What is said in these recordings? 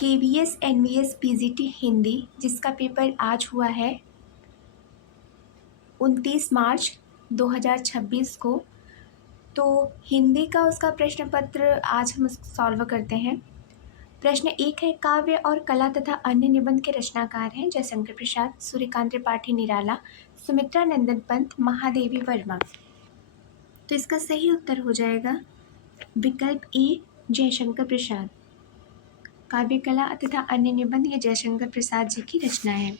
KVS NVS PGT Hindi, जिसका paper आज हुआ है 29 मार्च 2026 को। तो हिंदी का उसका प्रश्न पत्र आज हम सॉल्व करते हैं। प्रश्न 1 है, काव्य और कला तथा अन्य निबंध के रचनाकार हैं जयशंकर प्रसाद, सूर्यकांत त्रिपाठी निराला, सुमित्रा नंदन पंत, महादेवी वर्मा। तो इसका सही उत्तर हो जाएगा विकल्प ए, जयशंकर प्रसाद। काव्य कला तथा अन्य निबंध ये जयशंकर प्रसाद जी की रचना है।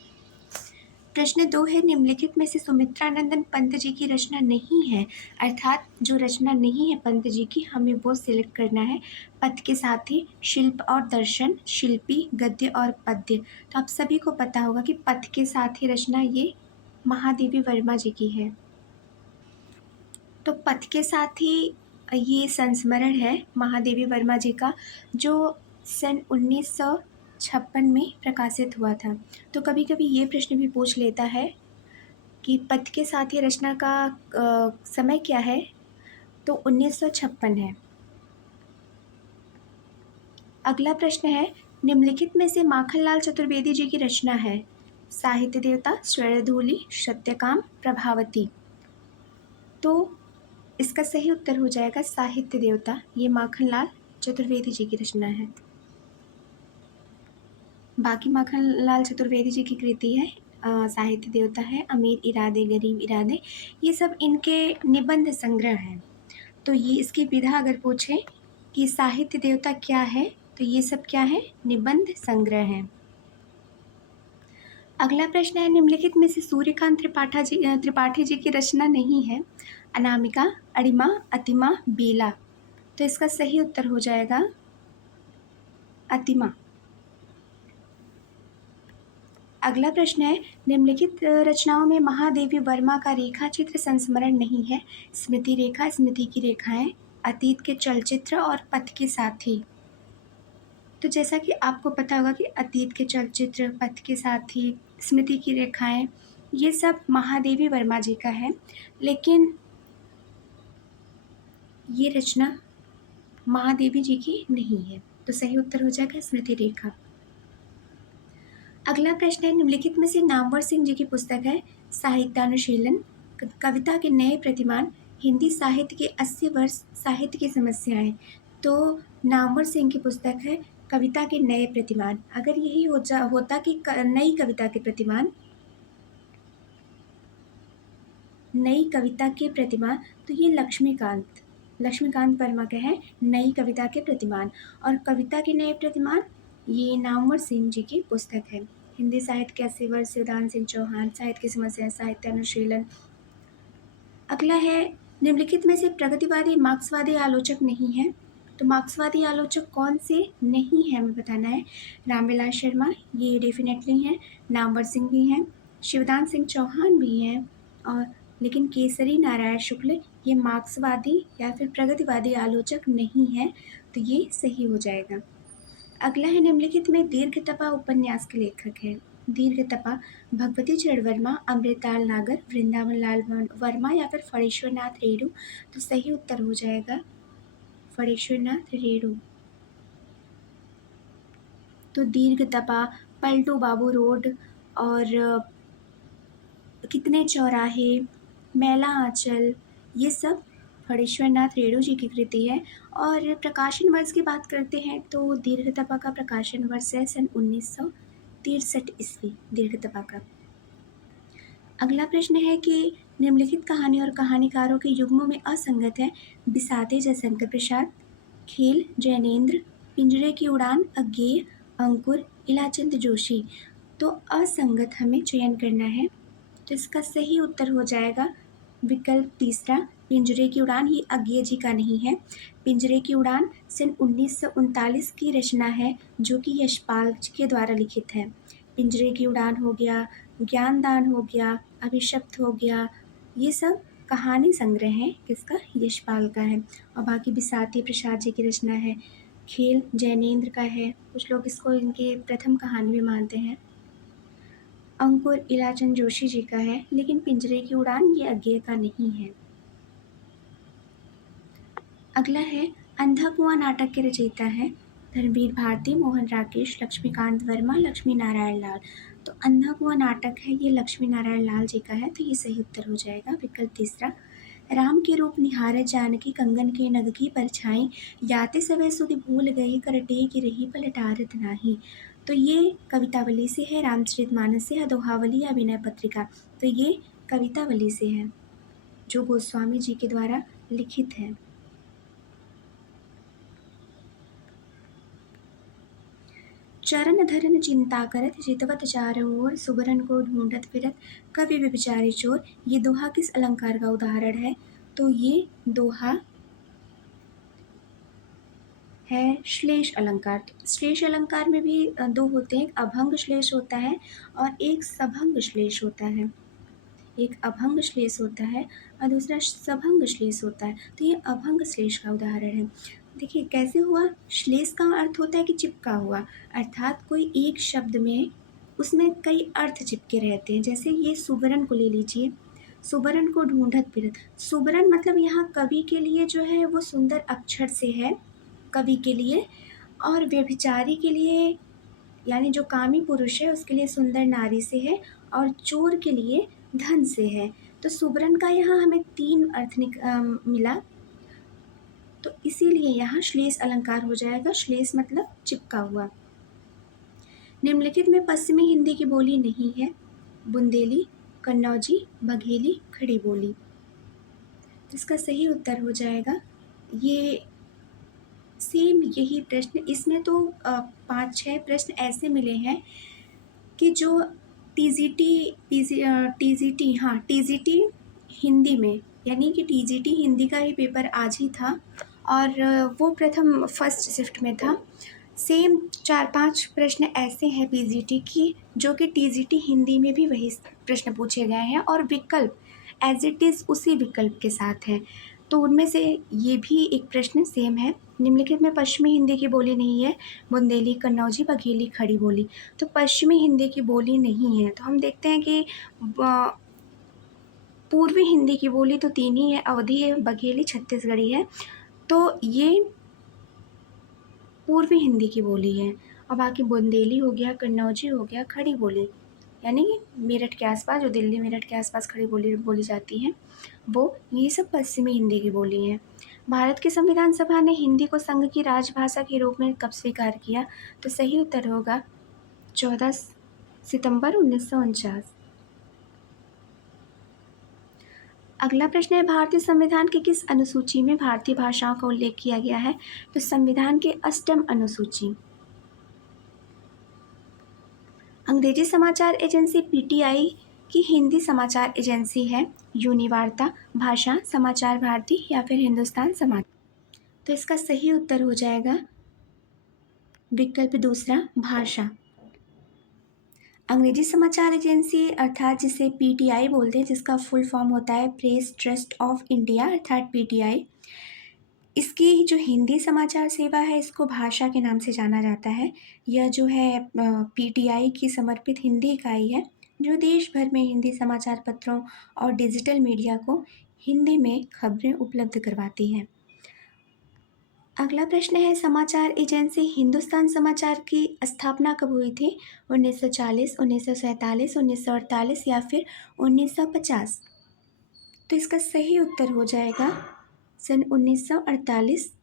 प्रश्न 2 है, निम्नलिखित में से सुमित्रानंदन पंत जी की रचना नहीं है, अर्थात जो रचना नहीं है पंत जी की, हमें वो सिलेक्ट करना है। पथ के साथ ही शिल्प और दर्शन, शिल्पी, गद्य और पद्य। तो आप सभी को पता होगा कि पथ के साथ ही रचना ये महादेवी वर्मा जी की है। तो पथ के साथ ही ये संस्मरण है महादेवी वर्मा जी का, जो सन 1956 में प्रकाशित हुआ था। तो कभी कभी ये प्रश्न भी पूछ लेता है कि पथ के साथ ही रचना का समय क्या है, तो 1956 है। अगला प्रश्न है, निम्नलिखित में से माखनलाल चतुर्वेदी जी की रचना है? साहित्य देवता, स्वर्णधूलि, सत्यकाम, प्रभावती। तो इसका सही उत्तर हो जाएगा साहित्य देवता। ये माखनलाल चतुर्वेदी जी की रचना है। बाकी माखनलाल चतुर्वेदी जी की कृति है साहित्य देवता है, अमीर इरादे गरीब इरादे, ये सब इनके निबंध संग्रह हैं। तो ये इसकी विधा अगर पूछें कि साहित्य देवता क्या है, तो ये सब क्या है? निबंध संग्रह है। अगला प्रश्न है, निम्नलिखित में से सूर्यकांत त्रिपाठी जी की रचना नहीं है? अनामिका, अणिमा, अतिमा, बेला। तो इसका सही उत्तर हो जाएगा अतिमा। अगला प्रश्न है, निम्नलिखित रचनाओं में महादेवी वर्मा का रेखा चित्र संस्मरण नहीं है? स्मृति रेखा, स्मृति की रेखाएं, अतीत के चलचित्र और पथ के साथी। तो जैसा कि आपको पता होगा कि अतीत के चलचित्र, पथ के साथी, स्मृति की रेखाएं, ये सब महादेवी वर्मा जी का है, लेकिन ये रचना महादेवी जी की नहीं है। तो सही उत्तर हो जाएगा स्मृति रेखा। अगला प्रश्न है, निम्नलिखित में से नामवर सिंह जी की पुस्तक है साहित्यानुशीलन, कविता के नए प्रतिमान, हिंदी साहित्य के 80 वर्ष, साहित्य की समस्याएं। तो नामवर सिंह की पुस्तक है कविता के नए प्रतिमान। अगर यही होता कि नई कविता के प्रतिमान, नई कविता के प्रतिमान, तो ये लक्ष्मीकांत वर्मा के हैं नई कविता के प्रतिमान, और कविता के नए प्रतिमान ये नामवर सिंह जी की पुस्तक है। हिंदी साहित्य के 80 वर्ष, शिवदान सिंह चौहान, साहित्य की समस्या, साहित्यानुशीलन। अगला है, निम्नलिखित में से प्रगतिवादी मार्क्सवादी आलोचक नहीं है? तो मार्क्सवादी आलोचक कौन से नहीं है हमें बताना है। रामविलास शर्मा, ये डेफिनेटली हैं। नामवर सिंह भी हैं, शिवदान सिंह चौहान भी हैं, और लेकिन केसरी नारायण शुक्ल ये मार्क्सवादी या फिर प्रगतिवादी आलोचक नहीं है। तो ये सही हो जाएगा। अगला है, निम्नलिखित में दीर्घतपा उपन्यास के लेखक हैं? दीर्घतपा भगवती चरण वर्मा, अमृतलाल नागर, वृंदावन लाल वर्मा या फिर फणीश्वर नाथ रेणु। तो सही उत्तर हो जाएगा फणीश्वर नाथ रेणु। तो दीर्घतपा, पलटू बाबू रोड, और कितने चौराहे, मैला आंचल, ये सब फणीश्वर नाथ रेणु जी की कृति है। और प्रकाशन वर्ष की बात करते हैं तो दीर्घतपा का प्रकाशन वर्ष है सन 1963 ईस्वी दीर्घतपा का। अगला प्रश्न है कि निम्नलिखित कहानी और कहानीकारों के युग्मों में असंगत है? बिसाते जयशंकर प्रसाद, खेल जैनेन्द्र, पिंजरे की उड़ान अज्ञेय, अंकुर इलाचंद जोशी। तो असंगत हमें चयन करना है। तो इसका सही उत्तर हो जाएगा विकल्प तीसरा, पिंजरे की उड़ान। ये अज्ञेय जी का नहीं है। पिंजरे की उड़ान सन 1939 की रचना है, जो कि यशपाल के द्वारा लिखित है। पिंजरे की उड़ान हो गया, ज्ञानदान हो गया, अभिशप्त हो गया, ये सब कहानी संग्रह है, किसका? यशपाल का है। और बाकी बिसाती प्रसाद जी की रचना है। खेल जैनेन्द्र का है, कुछ लोग इसको इनके प्रथम कहानी भी मानते हैं। अंकुर इलाचंद जोशी जी का है, लेकिन पिंजरे की उड़ान ये अज्ञेय का नहीं है। अगला है, अंधा कुआं नाटक के रचयिता है? धर्मवीर भारती, मोहन राकेश, लक्ष्मीकांत वर्मा, लक्ष्मी नारायण लाल। तो अंधा कुआं नाटक है ये लक्ष्मी नारायण लाल जी का है, तो ये सही उत्तर हो जाएगा विकल्प तीसरा। राम के रूप निहारत जानकी, कंगन के नग की परछाई, याते समय सुधि भूल गई, करटे की रही पलटारत नाही। तो ये कवितावली से है, रामचरितमानस से है, दोहावली या विनय पत्रिका। तो ये कवितावली से है जो गोस्वामी जी के द्वारा लिखित है। चरण धरन चिंता करत, जितवत चारों ओर, सुबरन को ढूंढत फिरत, कवि व्यभिचारी चोर। ये दोहा किस अलंकार का उदाहरण है? तो ये दोहा है श्लेष अलंकार। तो श्लेष अलंकार में भी दो होते हैं, एक अभंग श्लेष होता है और एक सभंग श्लेष होता है। एक अभंग श्लेष होता है और दूसरा सभंग श्लेष होता है। तो ये अभंग श्लेष का उदाहरण है। देखिए कैसे हुआ, श्लेष का अर्थ होता है कि चिपका हुआ, अर्थात कोई एक शब्द में उसमें कई अर्थ चिपके रहते हैं। जैसे ये सुबरन को ले लीजिए, सुबरन को ढूंढत फिरत। सुबरन मतलब यहाँ कवि के लिए जो है वो सुंदर अक्षर से है, कवि के लिए, और व्यभिचारी के लिए यानी जो कामी पुरुष है उसके लिए सुंदर नारी से है, और चोर के लिए धन से है। तो सुबरन का यहाँ हमें तीन अर्थ मिला, तो इसीलिए यहाँ श्लेष अलंकार हो जाएगा। श्लेष मतलब चिपका हुआ। निम्नलिखित में पश्चिमी हिंदी की बोली नहीं है, बुंदेली, कन्नौजी, बघेली, खड़ी बोली। इसका सही उत्तर हो जाएगा ये सेम यही प्रश्न। इसमें तो 5-6 प्रश्न ऐसे मिले हैं कि जो टीजीटी हिंदी में, यानी कि टीजीटी हिंदी का ही पेपर आज ही था और वो प्रथम फर्स्ट शिफ्ट में था। सेम 4-5 प्रश्न ऐसे हैं पीजीटी की जो कि टीजीटी हिंदी में भी वही प्रश्न पूछे गए हैं और विकल्प एज इट इज़ उसी विकल्प के साथ हैं। तो उनमें से ये भी एक प्रश्न सेम है। निम्नलिखित में पश्चिमी हिंदी की बोली नहीं है, बुंदेली, कन्नौजी, बघेली, खड़ी बोली। तो पश्चिमी हिंदी की बोली नहीं है, तो हम देखते हैं कि पूर्वी हिंदी की बोली तो 3 ही है, अवधी है, बघेली, छत्तीसगढ़ी है। तो ये पूर्वी हिंदी की बोली है। और बाकी बुंदेली हो गया, कन्नौजी हो गया, खड़ी बोली यानी कि मेरठ के आसपास, जो दिल्ली मेरठ के आसपास खड़ी बोली बोली जाती हैं वो, ये सब पश्चिमी हिंदी की बोली हैं। भारत की संविधान सभा ने हिंदी को संघ की राजभाषा के रूप में कब स्वीकार किया? तो सही उत्तर होगा 14 सितंबर 1949। अगला प्रश्न है, भारतीय संविधान के किस अनुसूची में भारतीय भाषाओं का उल्लेख किया गया है? तो संविधान के 8वीं अनुसूची। अंग्रेजी समाचार एजेंसी पीटीआई की हिंदी समाचार एजेंसी है यूनिवार्ता, भाषा, समाचार भारती या फिर हिंदुस्तान समाचार। तो इसका सही उत्तर हो जाएगा विकल्प दूसरा, भाषा। अंग्रेजी समाचार एजेंसी अर्थात जिसे पीटीआई बोलते हैं, जिसका फुल फॉर्म होता है प्रेस ट्रस्ट ऑफ इंडिया अर्थात पीटीआई, इसकी जो हिंदी समाचार सेवा है इसको भाषा के नाम से जाना जाता है। यह जो है पीटीआई की समर्पित हिंदी इकाई है जो देश भर में हिंदी समाचार पत्रों और डिजिटल मीडिया को हिंदी में खबरें उपलब्ध करवाती है। अगला प्रश्न है, समाचार एजेंसी हिंदुस्तान समाचार की स्थापना कब हुई थी? 1940, 1947, 1948 या फिर 1950? तो इसका सही उत्तर हो जाएगा सन 1948।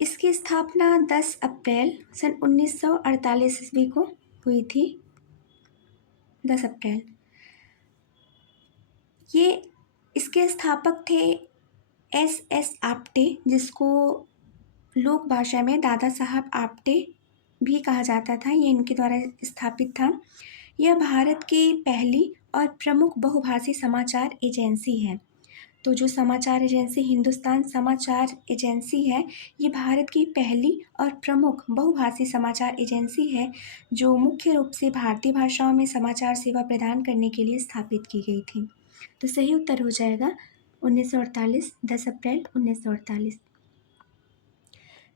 इसकी स्थापना 10 अप्रैल सन 1948 ईस्वी को हुई थी। 10 अप्रैल। ये इसके स्थापक थे एस आप्टे, जिसको लोक भाषा में दादा साहब आप्टे भी कहा जाता था। ये इनके द्वारा स्थापित था। यह भारत की पहली और प्रमुख बहुभाषी समाचार एजेंसी है। तो जो समाचार एजेंसी हिंदुस्तान समाचार एजेंसी है, ये भारत की पहली और प्रमुख बहुभाषी समाचार एजेंसी है जो मुख्य रूप से भारतीय भाषाओं में समाचार सेवा प्रदान करने के लिए स्थापित की गई थी। तो सही उत्तर हो जाएगा 1948, 10 अप्रैल 1948।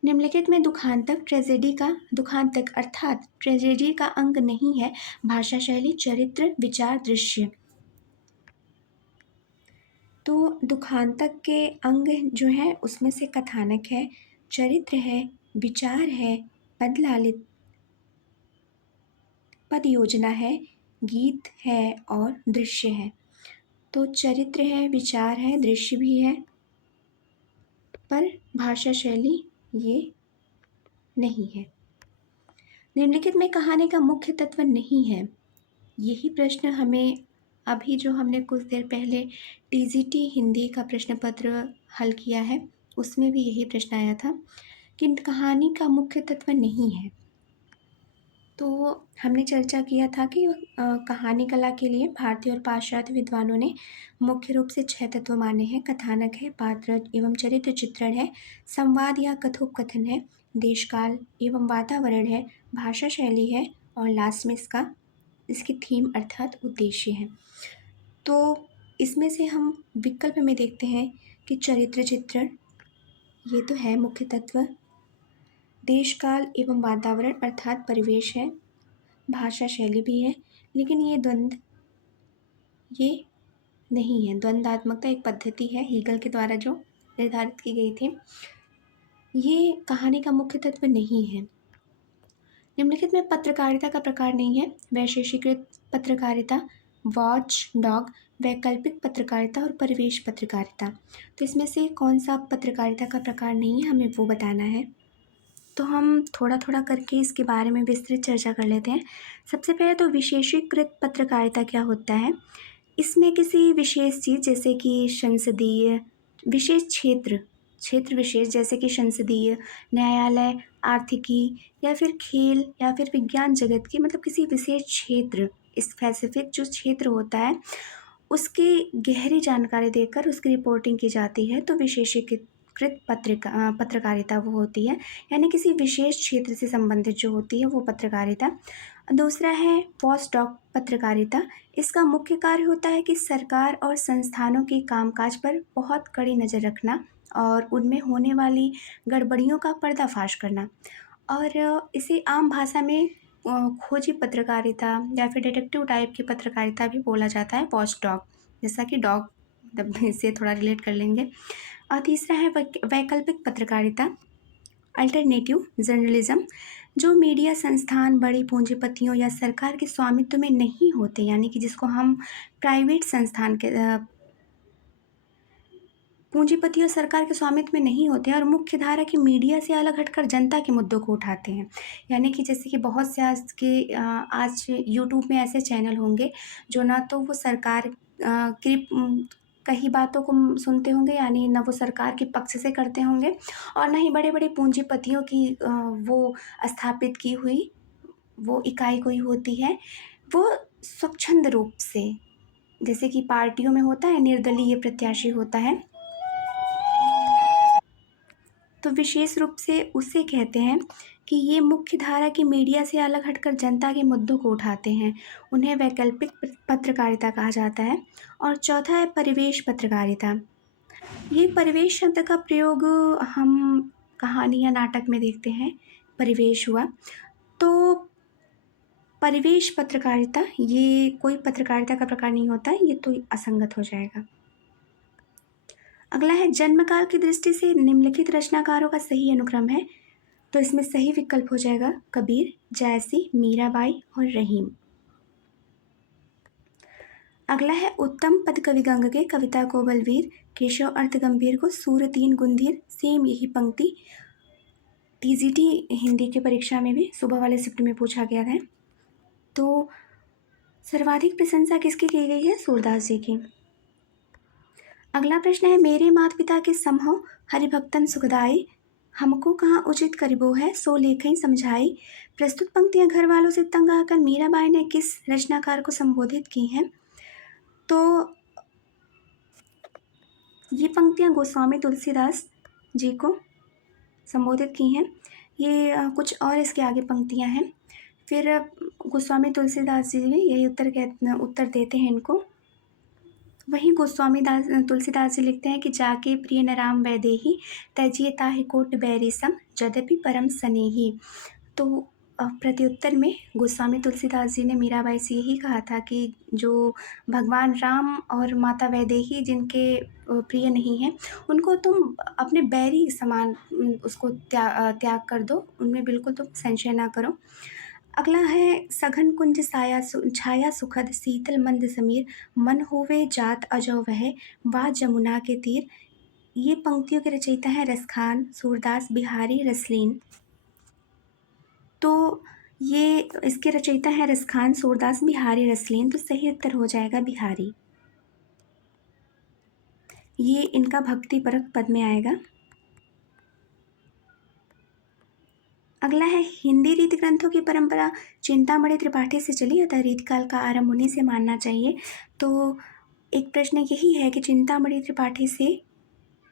निम्नलिखित में दुखांतक अर्थात ट्रेजेडी का अंग नहीं है, भाषा शैली, चरित्र, विचार, दृश्य। तो दुखांतक के अंग जो है उसमें से कथानक है, चरित्र है, विचार है, पदलालित पद योजना है, गीत है और दृश्य है। तो चरित्र है, विचार है, दृश्य भी है, पर भाषा शैली ये नहीं है। निम्नलिखित में कहानी का मुख्य तत्व नहीं है। यही प्रश्न हमें अभी जो हमने कुछ देर पहले टीजीटी हिंदी का प्रश्न पत्र हल किया है उसमें भी यही प्रश्न आया था कि कहानी का मुख्य तत्व नहीं है। तो हमने चर्चा किया था कि कहानी कला के लिए भारतीय और पाश्चात्य विद्वानों ने मुख्य रूप से 6 तत्व माने हैं। कथानक है, पात्र एवं चरित्र चित्रण है, संवाद या कथोपकथन है, देशकाल एवं वातावरण है, भाषा शैली है और लास्ट में इसकी थीम अर्थात उद्देश्य है। तो इसमें से हम विकल्प में देखते हैं कि चरित्र चित्रण ये तो है मुख्य तत्व, देशकाल एवं वातावरण अर्थात परिवेश है, भाषा शैली भी है, लेकिन ये द्वंद्व ये नहीं है। द्वंद्वात्मकता एक पद्धति है हीगल के द्वारा जो निर्धारित की गई थी, ये कहानी का मुख्य तत्व नहीं है। निम्नलिखित में पत्रकारिता का प्रकार नहीं है। वैशेषीकृत पत्रकारिता, वॉच डॉग, वैकल्पिक पत्रकारिता और परिवेश पत्रकारिता। तो इसमें से कौन सा पत्रकारिता का प्रकार नहीं है, हमें वो बताना है। तो हम थोड़ा थोड़ा करके इसके बारे में विस्तृत चर्चा कर लेते हैं। सबसे पहले तो विशेषीकृत पत्रकारिता क्या होता है। इसमें किसी विशेष चीज़ जैसे कि संसदीय विशेष क्षेत्र विशेष जैसे कि संसदीय, न्यायालय, आर्थिकी या फिर खेल या फिर विज्ञान जगत की, मतलब किसी विशेष क्षेत्र स्पेसिफिक जो क्षेत्र होता है उसकी गहरी जानकारी देकर उसकी रिपोर्टिंग की जाती है। तो विशेषीकृत पत्रकारिता वो होती है, यानी किसी विशेष क्षेत्र से संबंधित जो होती है वो पत्रकारिता। दूसरा है वॉच डॉग पत्रकारिता। इसका मुख्य कार्य होता है कि सरकार और संस्थानों के कामकाज पर बहुत कड़ी नज़र रखना और उनमें होने वाली गड़बड़ियों का पर्दाफाश करना। और इसे आम भाषा में खोजी पत्रकारिता या फिर डिटेक्टिव टाइप की पत्रकारिता भी बोला जाता है, वॉच डॉग, जैसा कि डॉग मतलब इससे थोड़ा रिलेट कर लेंगे। और तीसरा है वैकल्पिक पत्रकारिता, अल्टरनेटिव जर्नलिज्म, जो मीडिया संस्थान बड़ी पूंजीपतियों या सरकार के स्वामित्व में नहीं होते, यानी कि जिसको हम प्राइवेट संस्थान के पूंजीपति और सरकार के स्वामित्व में नहीं होते हैं और मुख्य धारा की मीडिया से अलग हटकर जनता के मुद्दों को उठाते हैं। यानी कि जैसे कि बहुत से आज यूट्यूब में ऐसे चैनल होंगे जो ना तो वो सरकार की कई बातों को सुनते होंगे, यानी ना वो सरकार के पक्ष से करते होंगे और ना ही बड़े बड़े पूंजीपतियों की वो स्थापित की हुई वो इकाई कोई होती है, वो स्वच्छंद रूप से, जैसे कि पार्टियों में होता है निर्दलीय प्रत्याशी होता है, तो विशेष रूप से उसे कहते हैं कि ये मुख्य धारा की मीडिया से अलग हटकर जनता के मुद्दों को उठाते हैं, उन्हें वैकल्पिक पत्रकारिता कहा जाता है। और चौथा है परिवेश पत्रकारिता। ये परिवेश शब्द का प्रयोग हम कहानी या नाटक में देखते हैं, परिवेश हुआ, तो परिवेश पत्रकारिता ये कोई पत्रकारिता का प्रकार नहीं होता, ये तो असंगत हो जाएगा। अगला है जन्मकाल की दृष्टि से निम्नलिखित रचनाकारों का सही अनुक्रम है। तो इसमें सही विकल्प हो जाएगा कबीर, जायसी, मीराबाई और रहीम। अगला है उत्तम पद कवि गंग के कविता को बलवीर, केशव अर्थ गंभीर को सूर तीन गुंधीर। सेम यही पंक्ति टीजीटी हिंदी के परीक्षा में भी सुबह वाले शिफ्ट में पूछा गया है। तो सर्वाधिक प्रशंसा किसकी की गई है, सूरदास जी की। अगला प्रश्न है मेरे माता पिता के समहो हरिभक्तन सुखदाई, हमको कहाँ उचित करिबो है सो लेखई समझाई। प्रस्तुत पंक्तियां घर वालों से तंग आकर मीराबाई ने किस रचनाकार को संबोधित की हैं। तो ये पंक्तियां गोस्वामी तुलसीदास जी को संबोधित की हैं। ये कुछ और इसके आगे पंक्तियां हैं। फिर गोस्वामी तुलसीदास जी भी यही उत्तर देते हैं इनको। वहीं तुलसीदास जी लिखते हैं कि जाके प्रिय न राम वैदेही, तजिए ताहि कोट बैरी सम, यद्यपि परम स्नेही। तो प्रत्युत्तर में गोस्वामी तुलसीदास जी ने मीराबाई से यही कहा था कि जो भगवान राम और माता वैदेही जिनके प्रिय नहीं हैं, उनको तुम अपने बैरी समान उसको त्याग कर दो, उनमें बिल्कुल तुम संशय ना करो। अगला है सघन कुंज छाया सुखद शीतल मंद समीर मन होवे जात अजो वह वा जमुना के तीर। ये पंक्तियों के रचयिता हैं रसखान सूरदास बिहारी रसलीन। तो ये इसके रचयिता हैं रसखान सूरदास बिहारी रसलीन, तो सही उत्तर हो जाएगा बिहारी। ये इनका भक्ति परक पद में आएगा। अगला है हिंदी रीति ग्रंथों की परंपरा चिंतामणि त्रिपाठी से चली अतः रीतिकाल का आरंभ होने से मानना चाहिए। तो एक प्रश्न यही है कि चिंतामणि त्रिपाठी से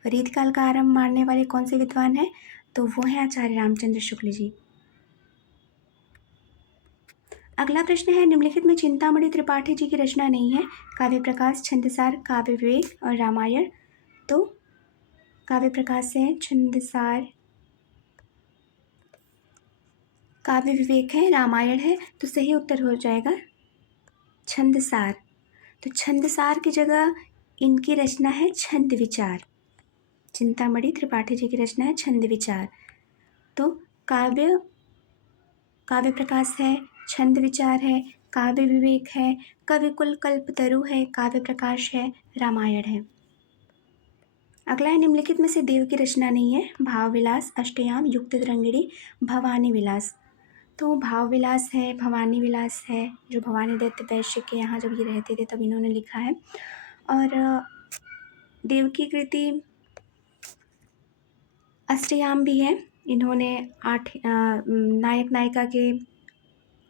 रीतिकाल का आरंभ मानने वाले कौन से विद्वान हैं, तो वो हैं आचार्य रामचंद्र शुक्ल जी। अगला प्रश्न है निम्नलिखित में चिंतामणि त्रिपाठी जी की रचना नहीं है, काव्य प्रकाश छंदसार काव्य विवेक और रामायण। तो काव्य प्रकाश है छंदसार काव्य विवेक है रामायण है, तो सही उत्तर हो जाएगा छंदसार। तो छंदसार की जगह इनकी रचना है छंद विचार। चिंतामणि त्रिपाठी जी की रचना है छंद विचार। तो काव्य प्रकाश है, छंद विचार है, काव्य विवेक है, कविकुल कल्पतरु है, काव्य प्रकाश है, रामायण है। अगला है निम्नलिखित में से देव की रचना नहीं है, भाव विलास अष्टयाम युक्त तरंगिणी भवानी विलास। तो भाव विलास है, भवानी विलास है, जो भवानी दत्त वैश्य के यहाँ जब ये रहते थे तब इन्होंने लिखा है। और देव की कृति अष्टयाम भी है, इन्होंने 8 नायक नायिका के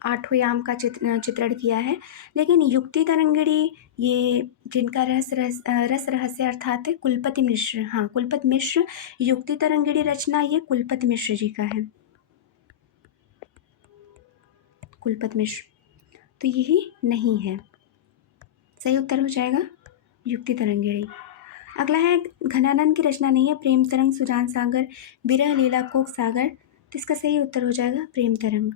8 याम का चित्रण किया है। लेकिन युक्ति तरंगिणी ये जिनका रस रहस्य अर्थात कुलपति मिश्र, हाँ कुलपति मिश्र युक्ति तरंगिणी रचना ये कुलपति मिश्र जी का है, कुलपति मिश्र, तो यही नहीं है। सही उत्तर हो जाएगा युक्ति तरंगिणी। अगला है घनानंद की रचना नहीं है, प्रेम तरंग सुजान सागर विरह लीला कोक सागर, तो इसका सही उत्तर हो जाएगा प्रेम तरंग।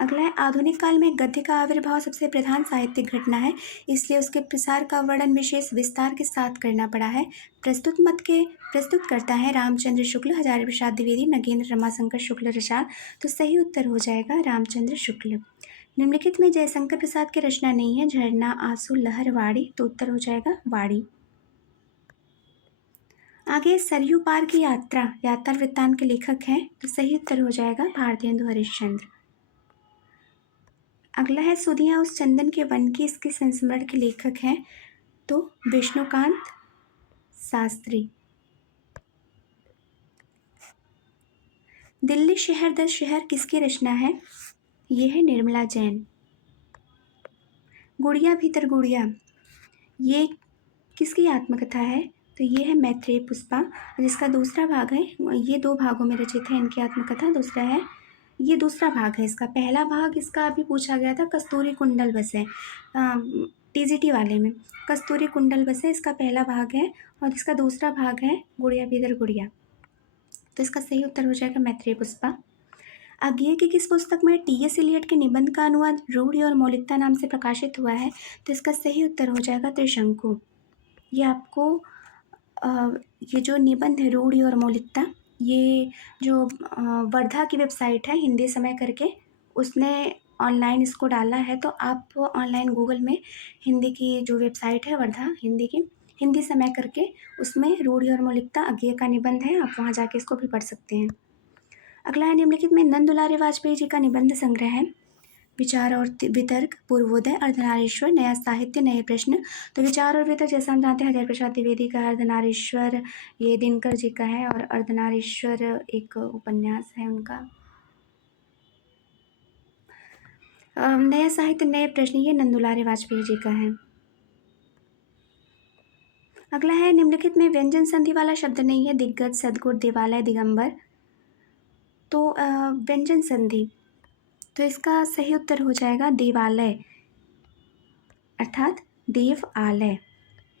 अगला है आधुनिक काल में गद्य का आविर्भाव सबसे प्रधान साहित्यिक घटना है, इसलिए उसके प्रसार का वर्णन विशेष विस्तार के साथ करना पड़ा है। प्रस्तुत मत के प्रस्तुत करता है रामचंद्र शुक्ल हजारी प्रसाद द्विवेदी नगेंद्र रमाशंकर शुक्ल रसाल, तो सही उत्तर हो जाएगा रामचंद्र शुक्ल। निम्नलिखित में जयशंकर प्रसाद की रचना नहीं है, झरना आंसू लहर वाड़ी, तो उत्तर हो जाएगा वाड़ी। आगे सरयू पार की यात्रा वृत्तांत के लेखक हैं, तो सही उत्तर हो जाएगा भारतेंदु हरिश्चंद्र। अगला है सुधियाँ उस चंदन के वन की, इसके संस्मरण के लेखक हैं, तो विष्णुकांत शास्त्री। दिल्ली शहर दस शहर किसकी रचना है, ये है निर्मला जैन। गुड़िया भीतर गुड़िया ये किसकी आत्मकथा है, तो ये है मैत्रेय पुष्पा, जिसका दूसरा भाग है, ये 2 भागों में रचित है इनकी आत्मकथा। दूसरा है, ये दूसरा भाग है इसका, पहला भाग इसका अभी पूछा गया था कस्तूरी कुंडल बसे टीजीटी वाले में, कस्तूरी कुंडल बसे इसका पहला भाग है, और इसका दूसरा भाग है गुड़िया भीतर गुड़िया, तो इसका सही उत्तर हो जाएगा मैत्रेय पुष्पा। आगे की किस पुस्तक में टी.एस. एलियट के निबंध का अनुवाद रूढ़ि और मौलिकता नाम से प्रकाशित हुआ है, तो इसका सही उत्तर हो जाएगा त्रिशंकु। ये आपको ये जो निबंध है रूढ़ि और मौलिकता, ये जो वर्धा की वेबसाइट है हिंदी समय करके, उसने ऑनलाइन इसको डाला है, तो आप ऑनलाइन गूगल में हिंदी की जो वेबसाइट है वर्धा हिंदी की, हिंदी समय करके, उसमें रूढ़ि और मौलिकता अज्ञेय का निबंध है, आप वहाँ जाके इसको भी पढ़ सकते हैं। अगला है निम्नलिखित में नंद दुलारी वाजपेयी जी का निबंध संग्रह है, विचार और वितर्क पूर्वोदय अर्धनारीश्वर नया साहित्य नए प्रश्न। तो विचार और वितर्क जैसा हम जानते हैं हजारी प्रसाद द्विवेदी का, अर्धनारीश्वर ये दिनकर जी का है, और अर्धनारीश्वर एक उपन्यास है उनका। नया साहित्य नए प्रश्न ये नंद दुलारी वाजपेयी जी का है। अगला है निम्नलिखित में व्यंजन संधि वाला शब्द नहीं है, दिग्गज सदगुण देवालय दिगंबर। तो व्यंजन संधि, तो इसका सही उत्तर हो जाएगा देवालय, अर्थात देव आलय,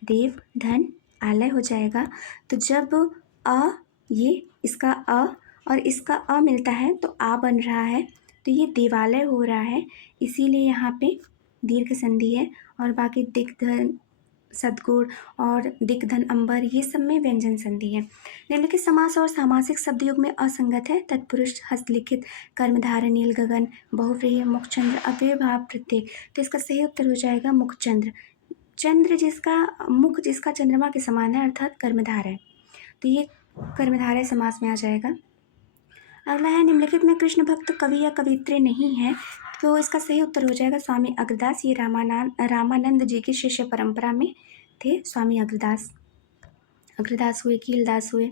देव धन आलय हो जाएगा। तो जब ये इसका और इसका अ मिलता है तो आ बन रहा है, तो ये देवालय हो रहा है, इसीलिए यहाँ पे दीर्घ संधि है। और बाकी दिग्धन, सदगुण और दिग्धन, अंबर, ये सब में व्यंजन संधि है। निम्नलिखित समास और सामासिक शब्द युग में असंगत है। तत्पुरुष, हस्तलिखित, कर्मधारय, नील गगन, बहुव्रीहि, मुखचंद्र, अव्ययभाव प्रत्यय। तो इसका सही उत्तर हो जाएगा मुखचंद्र। चंद्र जिसका मुख जिसका चंद्रमा के समान है अर्थात कर्मधारय, तो ये कर्मधारय समास में आ जाएगा। अगला है निम्नलिखित में कृष्ण भक्त कवि या कवित्री नहीं है, तो इसका सही उत्तर हो जाएगा स्वामी अग्रदास। ये रामानंद जी की शिष्य परंपरा में थे स्वामी अग्रदास हुए, कीलदास हुए।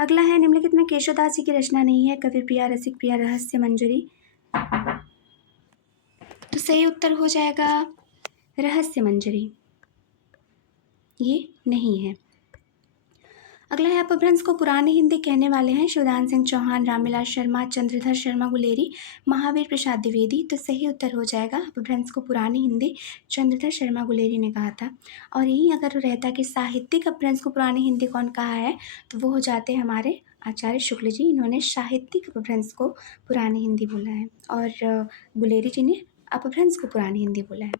अगला है निम्नलिखित में केशवदास जी की रचना नहीं है। कवि प्रिया, रसिक प्रिया, रहस्य मंजरी, तो सही उत्तर हो जाएगा रहस्य मंजरी, ये नहीं है। अगला है अपभ्रंश को पुरानी हिंदी कहने वाले हैं शिवदान सिंह चौहान, रामविलास शर्मा, चंद्रधर शर्मा गुलेरी, महावीर प्रसाद द्विवेदी। तो सही उत्तर हो जाएगा अपभ्रंश को पुरानी हिंदी चंद्रधर शर्मा गुलेरी ने कहा था। और यही अगर रहता कि साहित्यिक अपभ्रंश को पुरानी हिंदी कौन कहा है, तो वो हो जाते हमारे आचार्य शुक्ल जी। इन्होंने साहित्यिक अपभ्रंश को पुरानी हिंदी बोला है और गुलेरी जी ने अपभ्रंश को पुरानी हिंदी बोला है।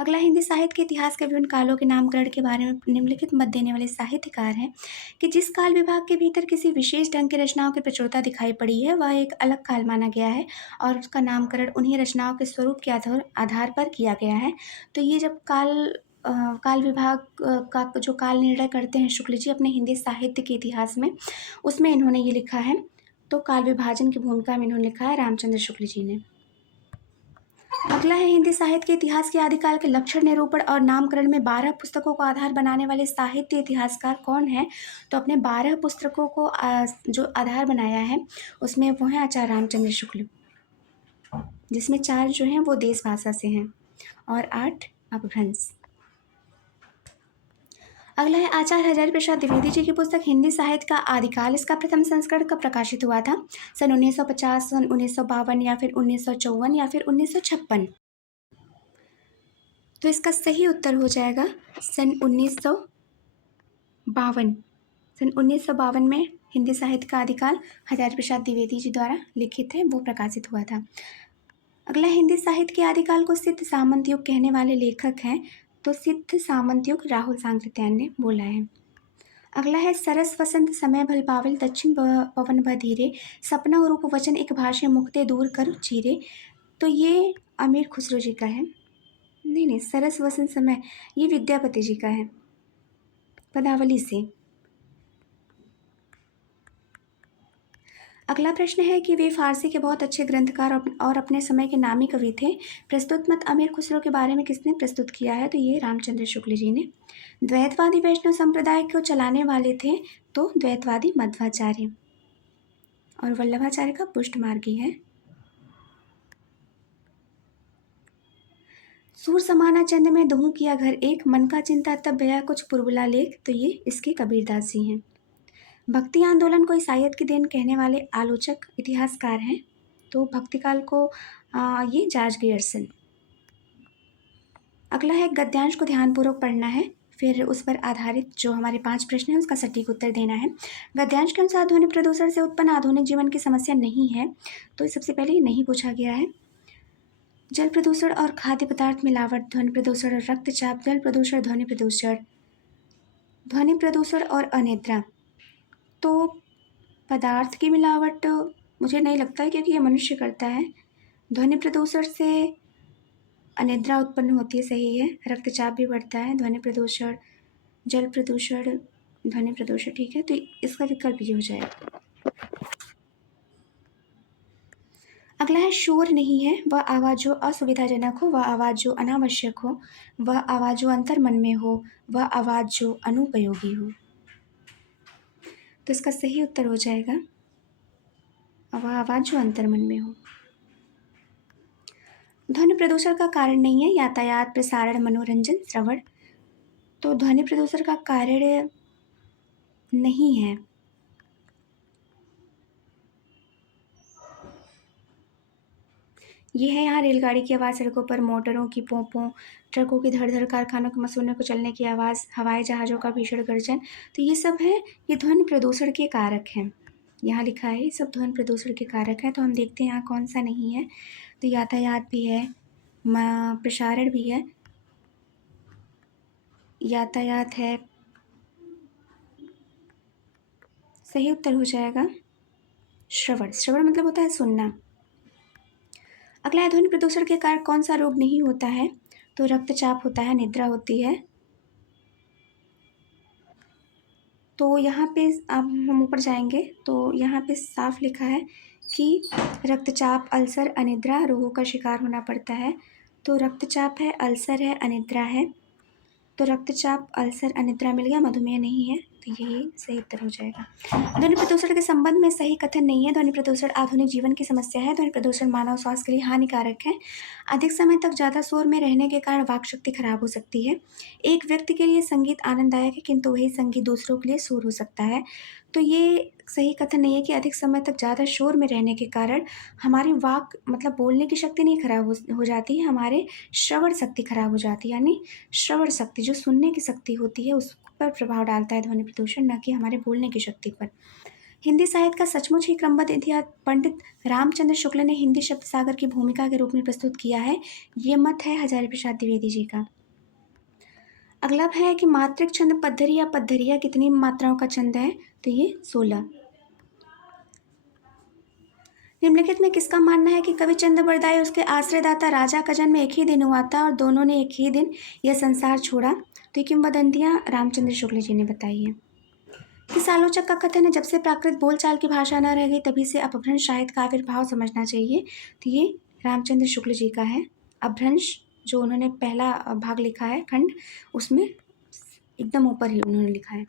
अगला हिंदी साहित्य के इतिहास के विभिन्न कालों के नामकरण के बारे में निम्नलिखित मत देने वाले साहित्यकार हैं कि जिस काल विभाग के भीतर किसी विशेष ढंग की रचनाओं की प्रचुरता दिखाई पड़ी है वह एक अलग काल माना गया है और उसका नामकरण उन्हीं रचनाओं के स्वरूप के आधार पर किया गया है। तो ये जब काल विभाग का जो काल निर्णय करते हैं शुक्ल जी अपने हिंदी साहित्य के इतिहास में, उसमें इन्होंने ये लिखा है। तो काल विभाजन की भूमिका में इन्होंने लिखा है रामचंद्र शुक्ल जी ने। अगला है हिंदी साहित्य के इतिहास के आदिकाल के लक्षण निरूपण और नामकरण में 12 पुस्तकों को आधार बनाने वाले साहित्य इतिहासकार कौन है। तो अपने 12 पुस्तकों को जो आधार बनाया है उसमें वो है आचार्य रामचंद्र शुक्ल, जिसमें 4 जो हैं वो देश भाषा से हैं और 8 अपभ्रंश। अगला है आचार्य हजारी प्रसाद द्विवेदी जी की पुस्तक हिंदी साहित्य का आदिकाल, इसका प्रथम संस्करण कब प्रकाशित हुआ था। सन 1950, सन 1952 या फिर 1954 या फिर 1956। तो इसका सही उत्तर हो जाएगा सन 1952। सन 1952 में हिंदी साहित्य का आदिकाल हजारी प्रसाद द्विवेदी जी द्वारा लिखित है, वो प्रकाशित हुआ था। अगला हिंदी साहित्य के आदिकाल को सिद्ध सामंत युग कहने वाले लेखक हैं, तो सिद्ध सामंत युग राहुल सांकृत्यायन ने बोला है। अगला है सरस वसंत समय भल पावल, दक्षिण पवन भ धीरे, सपना और उपवचन एक भाष्य मुक्ते दूर कर चीरे। तो ये अमीर खुसरो जी का है। नहीं, सरस वसंत समय ये विद्यापति जी का है, पदावली से। अगला प्रश्न है कि वे फारसी के बहुत अच्छे ग्रंथकार और अपने समय के नामी कवि थे। प्रस्तुत मत अमीर खुसरो के बारे में किसने प्रस्तुत किया है, तो ये रामचंद्र शुक्ल जी ने। द्वैतवादी वैष्णव संप्रदाय को चलाने वाले थे, तो द्वैतवादी मध्वाचार्य, और वल्लभाचार्य का पुष्टमार्गी है। सूर समाना चंद में दहूं किया घर एक, मन का चिंता तब भया कुछ पुरबुला लेख। तो ये इसके कबीरदास जी हैं। भक्ति आंदोलन को ईसाइयत की देन कहने वाले आलोचक इतिहासकार हैं, तो भक्तिकाल को ये जॉर्ज गियर्सन। अगला है गद्यांश को ध्यानपूर्वक पढ़ना है, फिर उस पर आधारित जो हमारे 5 प्रश्न हैं उसका सटीक उत्तर देना है। गद्यांश के अनुसार ध्वनि प्रदूषण से उत्पन्न आधुनिक जीवन की समस्या नहीं है, तो सबसे पहले ये नहीं पूछा गया है। जल प्रदूषण और खाद्य पदार्थ मिलावट ध्वनि प्रदूषण और रक्तचाप, जल प्रदूषण ध्वनि प्रदूषण और अनिद्रा। तो पदार्थ की मिलावट मुझे नहीं लगता है, क्योंकि ये मनुष्य करता है। ध्वनि प्रदूषण से अनिद्रा उत्पन्न होती है, सही है। रक्तचाप भी बढ़ता है। ध्वनि प्रदूषण, जल प्रदूषण, ध्वनि प्रदूषण, ठीक है, तो इसका विकल्प ये हो जाएगा। अगला है शोर नहीं है वह आवाज़ जो असुविधाजनक हो, वह आवाज़ जो अनावश्यक हो, वह आवाज़ जो अंतर मन में हो, वह आवाज़ जो अनुपयोगी हो। तो इसका सही उत्तर हो जाएगा वह आवाज़ जो अंतर मन में हो। ध्वनि प्रदूषण का कारण नहीं है यातायात, प्रसारण, मनोरंजन, श्रवण। तो ध्वनि प्रदूषण का कारण नहीं है। ये है यहाँ रेलगाड़ी की आवाज़, सड़कों पर मोटरों की पोंपों, ट्रकों की धड़-धड़, कारखानों के मशीनों को चलने की आवाज़, हवाई जहाज़ों का भीषण गर्जन। तो ये सब है, ये ध्वनि प्रदूषण के कारक हैं। यहाँ लिखा है ये सब ध्वनि प्रदूषण के कारक है। तो हम देखते हैं यहाँ कौन सा नहीं है। तो यातायात भी है, प्रसारण भी है, यातायात है, सही उत्तर हो जाएगा श्रवण। श्रवण मतलब होता है सुनना। अगला है ध्वनि प्रदूषण के कारण कौन सा रोग नहीं होता है। तो रक्तचाप होता है, निद्रा होती है। तो यहाँ पे अब हम ऊपर जाएंगे तो यहाँ पे साफ लिखा है कि रक्तचाप, अल्सर, अनिद्रा रोगों का शिकार होना पड़ता है। तो रक्तचाप है, अल्सर है, अनिद्रा है। तो रक्तचाप, अल्सर, अनिद्रा मिल गया, मधुमेह नहीं है। तो यही सही उत्तर हो जाएगा। ध्वनि प्रदूषण के संबंध में सही कथन नहीं है। ध्वनि प्रदूषण आधुनिक जीवन की समस्या है। ध्वनि प्रदूषण मानव स्वास्थ्य के लिए हानिकारक है। अधिक समय तक ज़्यादा शोर में रहने के कारण वाक शक्ति खराब हो सकती है। एक व्यक्ति के लिए संगीत आनंददायक है, किंतु वही संगीत दूसरों के लिए शोर हो सकता है। तो ये सही कथन नहीं है कि अधिक समय तक ज़्यादा शोर में रहने के कारण हमारी वाक मतलब बोलने की शक्ति नहीं खराब हो जाती है, हमारे श्रवण शक्ति खराब हो जाती है। यानी श्रवण शक्ति जो सुनने की शक्ति होती है उस पर प्रभाव डालता है ध्वनि प्रदूषण, न कि हमारे बोलने की शक्ति पर। हिंदी साहित्य का सचमुच ही क्रमबद्ध इतिहास पंडित रामचंद्र शुक्ल ने हिंदी शब्द सागर की भूमिका के रूप में प्रस्तुत किया है। ये मत है हजारी प्रसाद द्विवेदी जी का। अगला है कि मात्रिक छंद पद्धरी या पद्धरिया कितनी मात्राओं का छंद है। तो ये 16। निम्नलिखित में किसका मानना है कि कवि चंद बरदाई और उसके आश्रयदाता राजा का जन्म एक ही दिन हुआ था और दोनों ने एक ही दिन यह संसार छोड़ा। तो ये किंवदंतियां रामचंद्र शुक्ल जी ने बताई है। किस आलोचक का कथन है जब से प्राकृत बोलचाल की भाषा न रह गई तभी से अपभ्रंश साहित्य का आविर्भाव समझना चाहिए। तो ये रामचंद्र शुक्ल जी का है। अपभ्रंश जो उन्होंने पहला भाग लिखा है खंड, उसमें एकदम ऊपर ही उन्होंने लिखा है।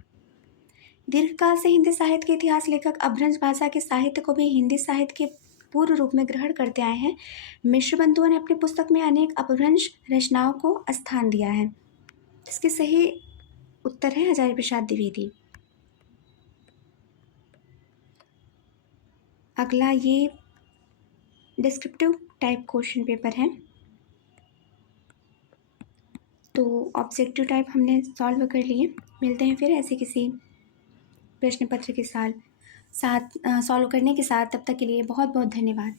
दीर्घकाल से हिंदी साहित्य के इतिहास लेखक अपभ्रंश भाषा के साहित्य को भी हिंदी साहित्य के पूर्व रूप में ग्रहण करते आए हैं। मिश्र बंधुओं ने अपनी पुस्तक में अनेक अपभ्रंश रचनाओं को स्थान दिया है। इसके सही उत्तर है हजारी प्रसाद द्विवेदी। अगला ये डिस्क्रिप्टिव टाइप क्वेश्चन पेपर है। तो ऑब्जेक्टिव टाइप हमने सॉल्व कर लिए। मिलते हैं फिर ऐसे किसी प्रश्न पत्र के साथ सॉल्व करने के साथ। तब तक के लिए बहुत बहुत धन्यवाद।